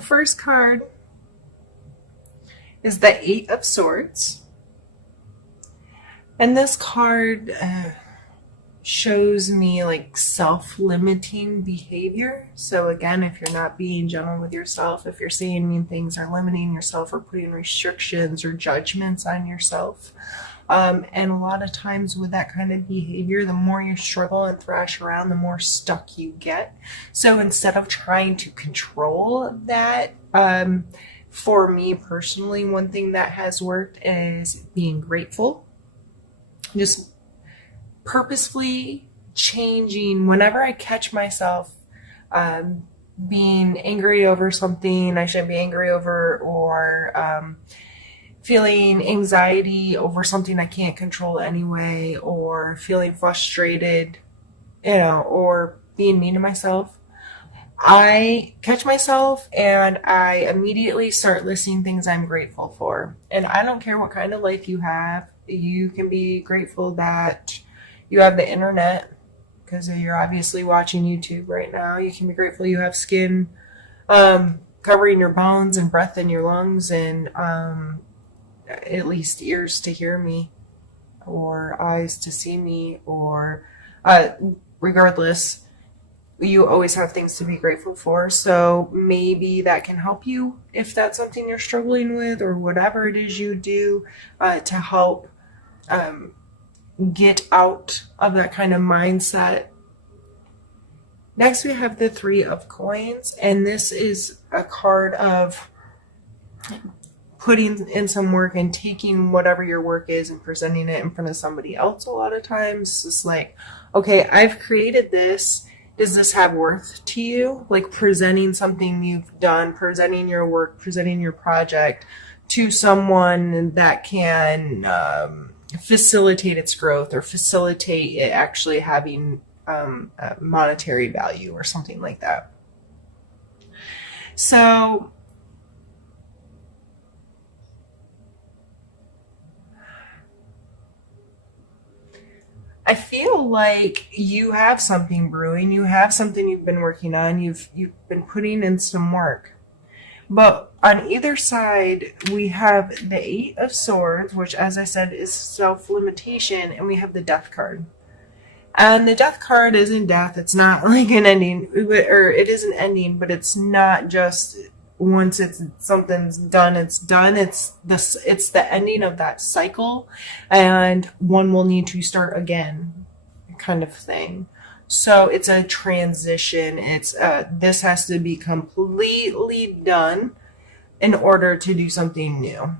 The first card is the Eight of Swords. And this card shows me like self-limiting behavior. So again, if you're not being gentle with yourself, if you're saying mean things or limiting yourself or putting restrictions or judgments on yourself, and a lot of times with that kind of behavior, the more you struggle and thrash around, the more stuck you get. So instead of trying to control that, for me personally, one thing that has worked is being grateful. Just purposefully changing whenever I catch myself being angry over something I shouldn't be angry over, or feeling anxiety over something I can't control anyway, or feeling frustrated, or being mean to myself. I catch myself and I immediately start listing things I'm grateful for. And I don't care what kind of life you have. You can be grateful that you have the internet, because you're obviously watching YouTube right now. You can be grateful you have skin covering your bones and breath in your lungs, and at least ears to hear me, or eyes to see me, or regardless, you always have things to be grateful for. So maybe that can help you if that's something you're struggling with, or whatever it is you do to help get out of that kind of mindset. Next, we have the Three of Coins, and this is a card of putting in some work and taking whatever your work is and presenting it in front of somebody else. A lot of times it's like, okay, I've created this. Does this have worth to you? Like presenting something you've done, presenting your work, presenting your project to someone that can facilitate its growth, or facilitate it actually having monetary value or something like that. So I feel like you have something brewing. You have something you've been working on. You've been putting in some work. But on either side, we have the Eight of Swords, which, as I said, is self-limitation, and we have the Death card. And the Death card isn't death. It's not like an ending, or it is an ending, but it's not just once something's done, it's done. It's the ending of that cycle, and one will need to start again, kind of thing. So it's a transition. It's this has to be completely done in order to do something new.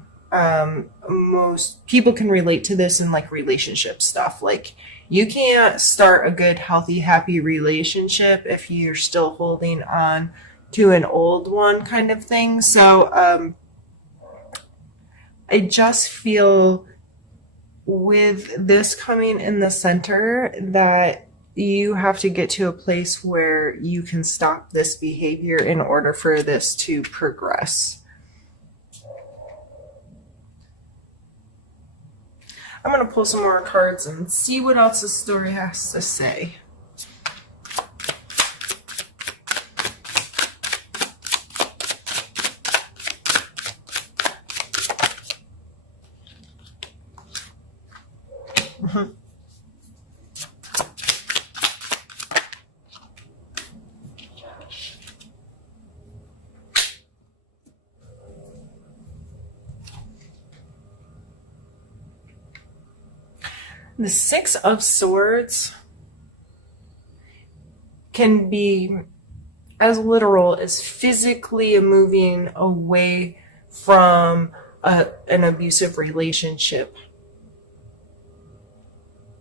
Most people can relate to this in like relationship stuff. Like, you can't start a good, healthy, happy relationship if you're still holding on to an old one, kind of thing. So I just feel with this coming in the center that you have to get to a place where you can stop this behavior in order for this to progress. I'm going to pull some more cards and see what else the story has to say. The Six of Swords can be as literal as physically moving away from an abusive relationship.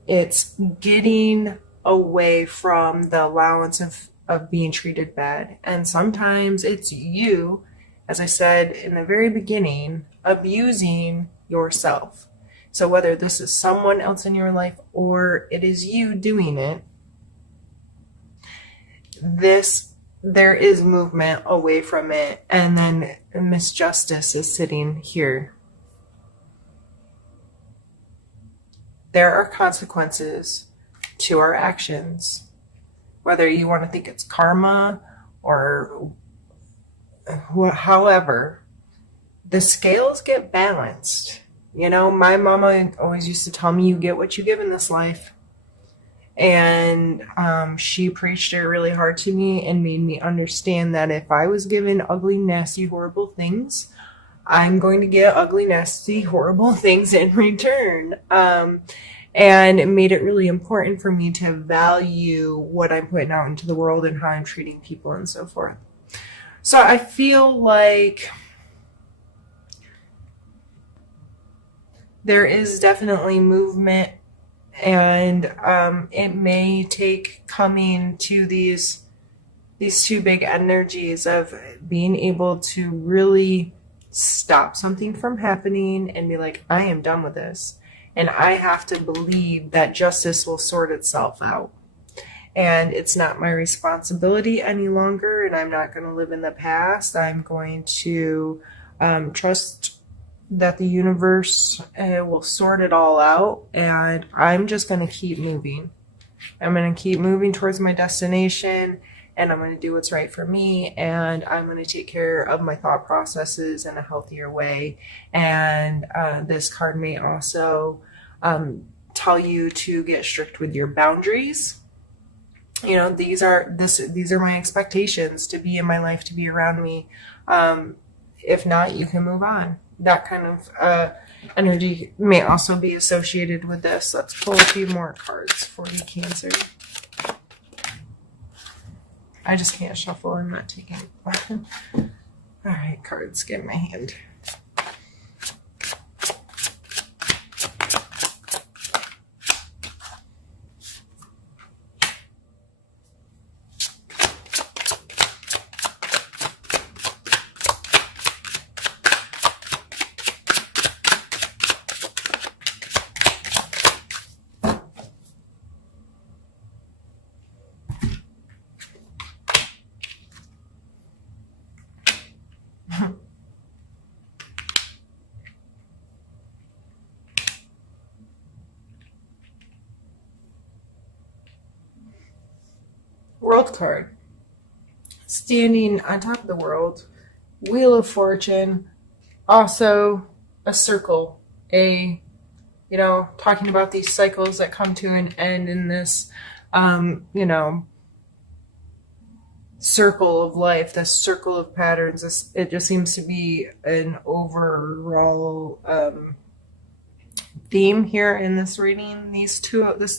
It's getting away from the allowance of being treated bad. And sometimes it's you, as I said in the very beginning, abusing yourself. So whether this is someone else in your life or it is you doing it, there is movement away from it, and then Miss Justice is sitting here. There are consequences to our actions, whether you want to think it's karma or However, the scales get balanced. You know, my mama always used to tell me, you get what you give in this life. And she preached it really hard to me and made me understand that if I was given ugly, nasty, horrible things, I'm going to get ugly, nasty, horrible things in return. And it made it really important for me to value what I'm putting out into the world and how I'm treating people and so forth. So I feel like there is definitely movement, and it may take coming to these two big energies of being able to really stop something from happening and be like, I am done with this. And I have to believe that justice will sort itself out. And it's not my responsibility any longer, and I'm not going to live in the past. I'm going to trust that the universe will sort it all out, and I'm just going to keep moving. I'm going to keep moving towards my destination, and I'm going to do what's right for me, and I'm going to take care of my thought processes in a healthier way. And this card may also tell you to get strict with your boundaries. You know, these are my expectations to be in my life, to be around me. If not, you can move on. That kind of energy may also be associated with this. Let's pull a few more cards for you, Cancer. I just can't shuffle. I'm not taking it. All right, cards, get in my hand. World card. Standing on top of the world, Wheel of Fortune, also a circle, talking about these cycles that come to an end in this, circle of life, this circle of patterns. It just seems to be an overall theme here in this reading. This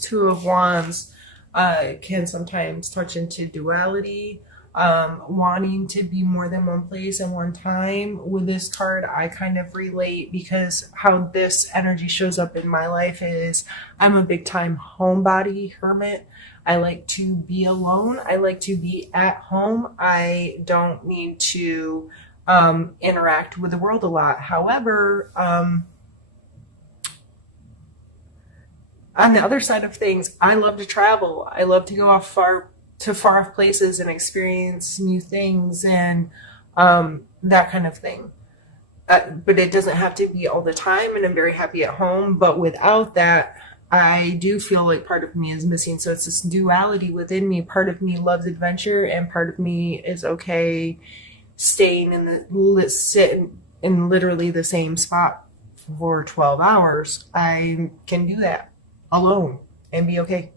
Two of Wands can sometimes touch into duality, wanting to be more than one place at one time. With this card, I kind of relate, because how this energy shows up in my life is I'm a big time homebody, hermit. I like to be alone. I like to be at home. I don't need to interact with the world a lot. However, on the other side of things, I love to travel. I love to go far off places and experience new things and that kind of thing. But it doesn't have to be all the time, and I'm very happy at home. But without that, I do feel like part of me is missing. So it's this duality within me. Part of me loves adventure, and part of me is okay staying sitting in literally the same spot for 12 hours. I can do that alone and be okay,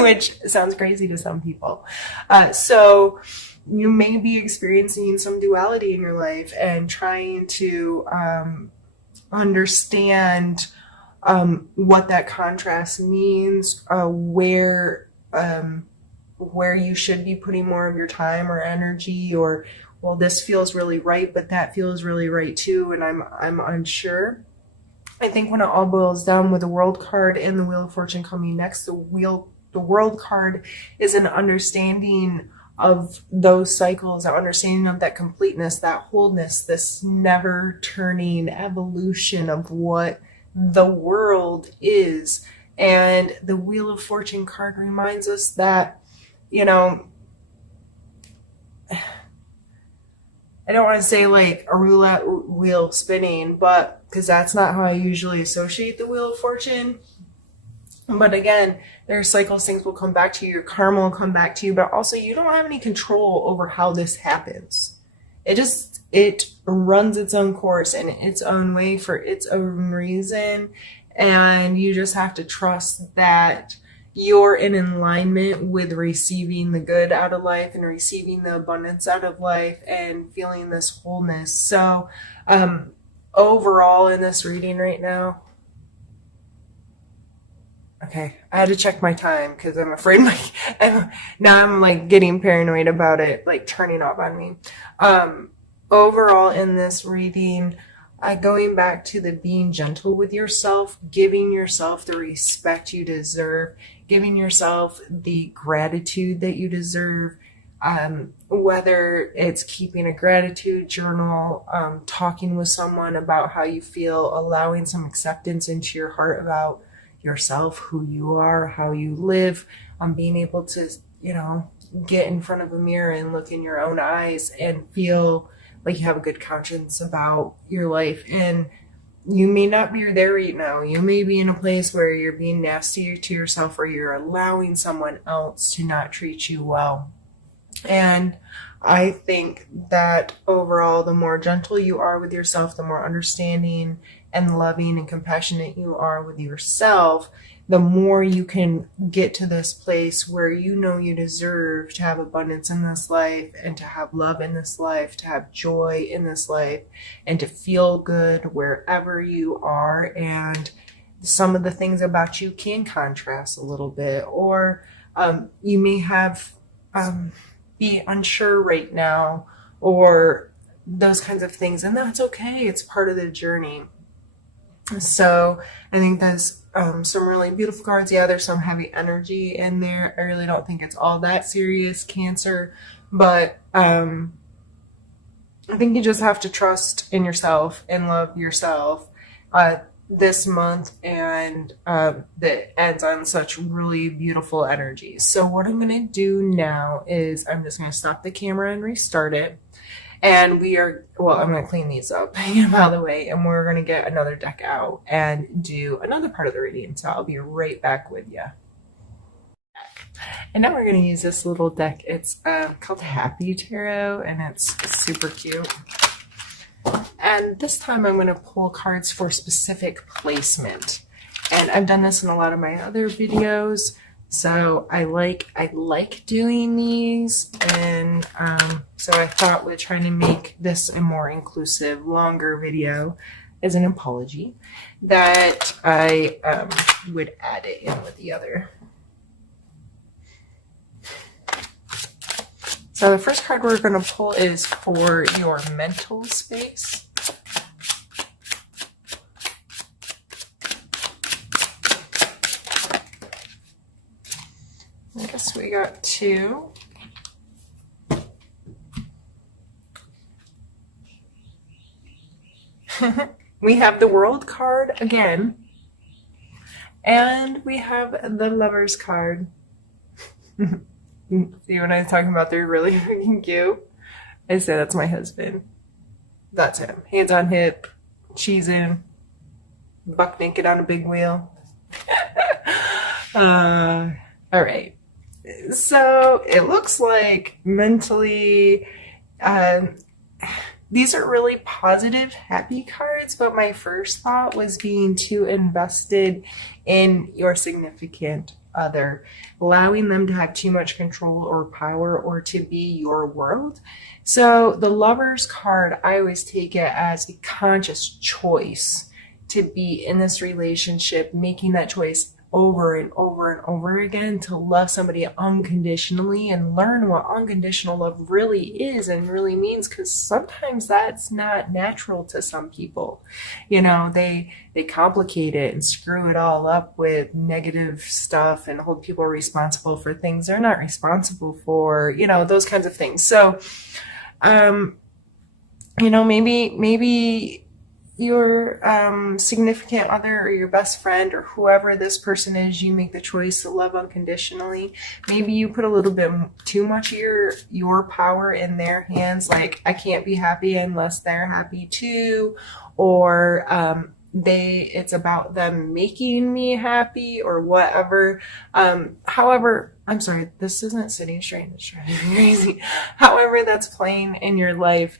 which sounds crazy to some people. So you may be experiencing some duality in your life and trying to understand what that contrast means, where you should be putting more of your time or energy, or, well, this feels really right, but that feels really right too, and I'm unsure. I think when it all boils down, with the World card and the Wheel of Fortune coming next, the World card is an understanding of those cycles, an understanding of that completeness, that wholeness, this never turning evolution of what the world is. And the Wheel of Fortune card reminds us that, I don't want to say like a roulette wheel spinning, but because that's not how I usually associate the Wheel of Fortune. But again, there are cycles, things will come back to you, your karma will come back to you, but also you don't have any control over how this happens. It just it runs its own course in its own way for its own reason. And you just have to trust that you're in alignment with receiving the good out of life and receiving the abundance out of life and feeling this wholeness. So, overall in this reading right now, okay, I had to check my time because I'm afraid now I'm like getting paranoid about it, like turning off on me. Overall in this reading, going back to the being gentle with yourself, giving yourself the respect you deserve, giving yourself the gratitude that you deserve, whether it's keeping a gratitude journal, talking with someone about how you feel, allowing some acceptance into your heart about yourself, who you are, how you live, being able to, get in front of a mirror and look in your own eyes and feel like you have a good conscience about your life. And you may not be there right now. You may be in a place where you're being nasty to yourself, or you're allowing someone else to not treat you well. And I think that overall, the more gentle you are with yourself, the more understanding and loving and compassionate you are with yourself, the more you can get to this place where you know you deserve to have abundance in this life, and to have love in this life, to have joy in this life, and to feel good wherever you are. And some of the things about you can contrast a little bit, or you may have be unsure right now, or those kinds of things, and that's okay. It's part of the journey. So I think that's some really beautiful cards. Yeah, there's some heavy energy in there. I really don't think it's all that serious, Cancer, but I think you just have to trust in yourself and love yourself this month, and that ends on such really beautiful energy. So what I'm going to do now is I'm just going to stop the camera and restart it. And I'm going to clean these up, get them out of the way, and we're going to get another deck out and do another part of the reading. So I'll be right back with you. And now we're going to use this little deck. It's called Happy Tarot, and it's super cute. And this time I'm going to pull cards for specific placement. And I've done this in a lot of my other videos. So I like doing these, and so I thought with trying to make this a more inclusive, longer video as an apology, that I would add it in with the other. So the first card we're going to pull is for your mental space. I guess we got two. We have the World card again, and we have the Lovers card. See, when I was talking about they're really freaking cute, I said that's my husband. That's him. Hands on hip, cheesing, buck naked on a big wheel. All right. So it looks like mentally, these are really positive, happy cards, but my first thought was being too invested in your significant other, allowing them to have too much control or power or to be your world. So the Lovers card, I always take it as a conscious choice to be in this relationship, making that choice over and over and over again to love somebody unconditionally and learn what unconditional love really is and really means, because sometimes that's not natural to some people. They complicate it and screw it all up with negative stuff and hold people responsible for things they're not responsible for, those kinds of things. So maybe your significant other or your best friend or whoever this person is, you make the choice to love unconditionally. Maybe you put a little bit too much of your power in their hands, like I can't be happy unless they're happy too, or it's about them making me happy or whatever. However, I'm sorry, this isn't sitting straight. It's driving me crazy. However that's playing in your life,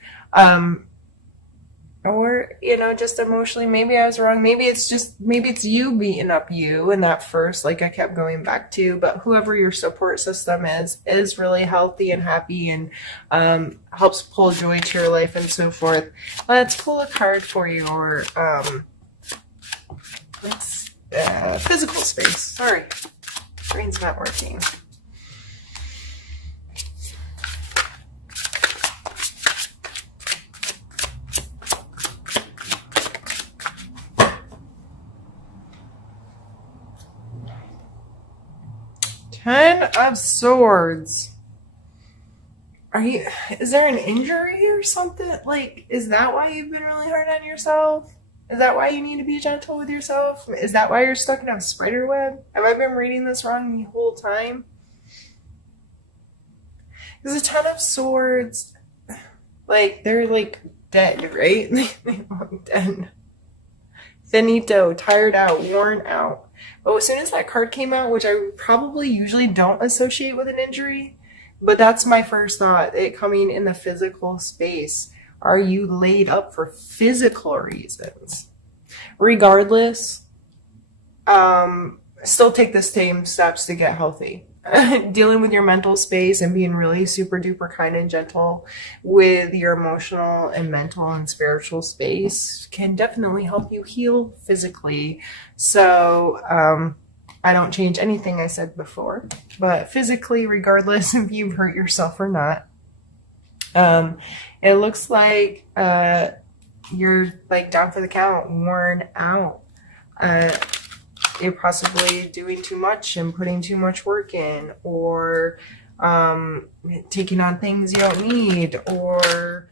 Or, just emotionally, maybe I was wrong. Maybe it's you beating up you and that first, like I kept going back to, but whoever your support system is really healthy and happy and helps pull joy to your life and so forth. Let's pull a card for you, or let's physical space. Sorry, brain's not working. Ten of Swords. Is there an injury or something? Like, is that why you've been really hard on yourself? Is that why you need to be gentle with yourself? Is that why you're stuck in a spider web? Have I been reading this wrong the whole time? Because the Ten of Swords, like, they're like dead, right? They look dead. Finito, tired out, worn out. But as soon as that card came out, which I probably usually don't associate with an injury, but that's my first thought, it coming in the physical space. Are you laid up for physical reasons? Regardless, still take the same steps to get healthy. Dealing with your mental space and being really super duper kind and gentle with your emotional and mental and spiritual space can definitely help you heal physically. So I don't change anything I said before, but physically, regardless if you've hurt yourself or not, it looks like you're like down for the count, worn out. You're possibly doing too much and putting too much work in, or taking on things you don't need, or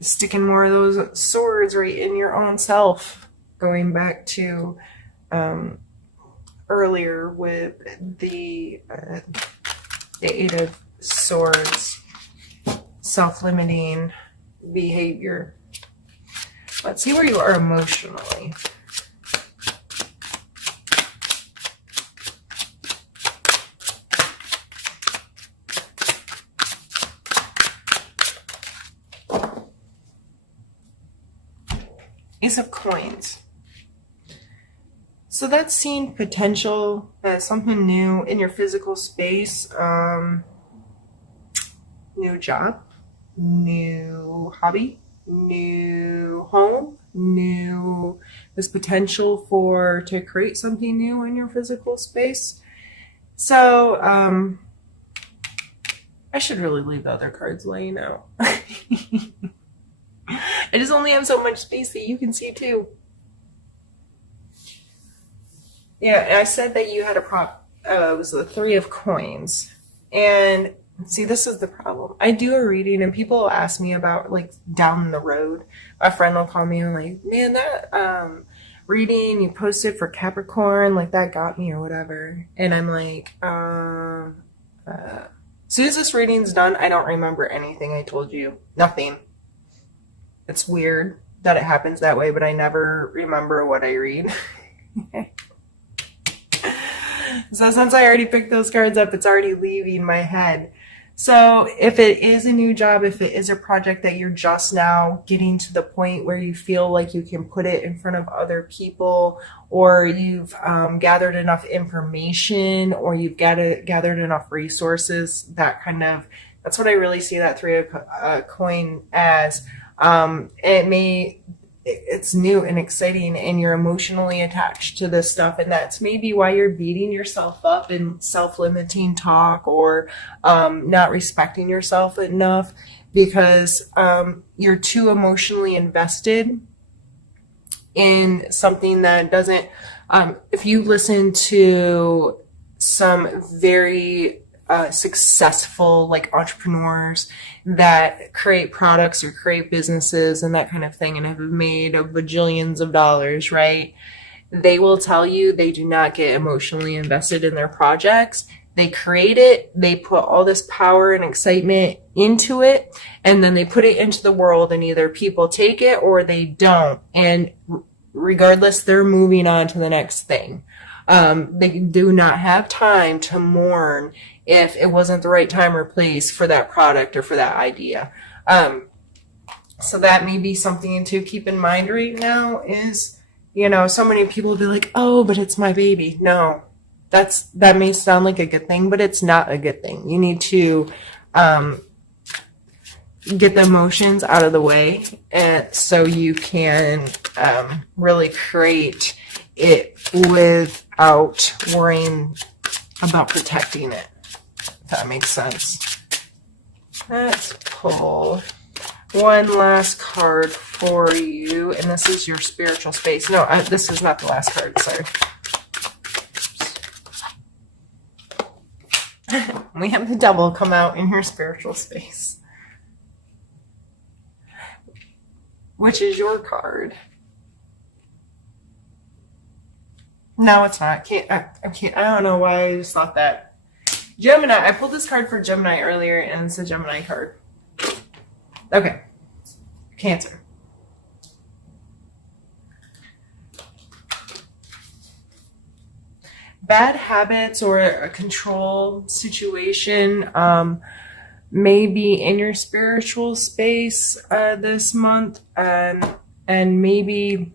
sticking more of those swords right in your own self. Going back to earlier with the Eight of Swords, self-limiting behavior. Let's see where you are emotionally. Ace of Coins. So that's seeing potential as something new in your physical space. New job, new hobby, new home, this potential to create something new in your physical space. So I should really leave the other cards laying out. I just only have so much space that you can see too. Yeah, I said that you had it was the Three of Coins. And see, this is the problem. I do a reading and people ask me about, like, down the road. A friend will call me and like, man, that reading you posted for Capricorn, like, that got me or whatever. And I'm like, as soon as this reading's done, I don't remember anything I told you. Nothing. It's weird that it happens that way, but I never remember what I read. So since I already picked those cards up, it's already leaving my head. So if it is a new job, if it is a project that you're just now getting to the point where you feel like you can put it in front of other people, or you've gathered enough information, or you've gathered enough resources, that's what I really see that Three of Coin as. It's new and exciting and you're emotionally attached to this stuff, and that's maybe why you're beating yourself up in self-limiting talk, or not respecting yourself enough, because you're too emotionally invested in something that doesn't if you listen to some very successful, like, entrepreneurs that create products or create businesses and that kind of thing and have made bajillions of dollars, right? They will tell you they do not get emotionally invested in their projects. They create it, they put all this power and excitement into it, and then they put it into the world, and either people take it or they don't. And regardless, they're moving on to the next thing. They do not have time to mourn if it wasn't the right time or place for that product or for that idea. So that may be something to keep in mind right now is, so many people will be like, oh, but it's my baby. No, that may sound like a good thing, but it's not a good thing. You need to get the emotions out of the way, and so you can really create it without worrying about protecting it, if that makes sense. Let's pull one last card for you, and this is your spiritual space. No, this is not the last card, sorry. We have the devil come out in your spiritual space, which is your card. No, it's not. I don't know why I just thought that. Gemini. I pulled this card for Gemini earlier, and it's a Gemini card. Okay. Cancer. Bad habits or a control situation may be in your spiritual space this month, and maybe,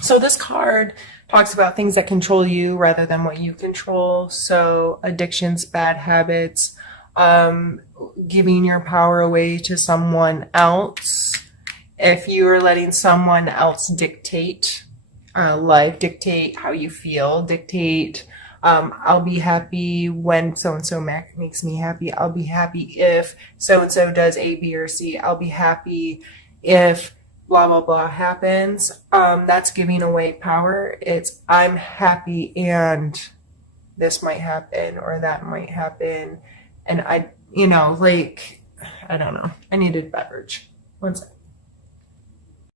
so this card talks about things that control you rather than what you control. So addictions, bad habits, giving your power away to someone else. If you are letting someone else dictate life, dictate how you feel, dictate, I'll be happy when so-and-so makes me happy. I'll be happy if so-and-so does A, B, or C. I'll be happy if blah, blah, blah happens. That's giving away power. It's I'm happy and this might happen or that might happen. And I don't know. I needed beverage. One second.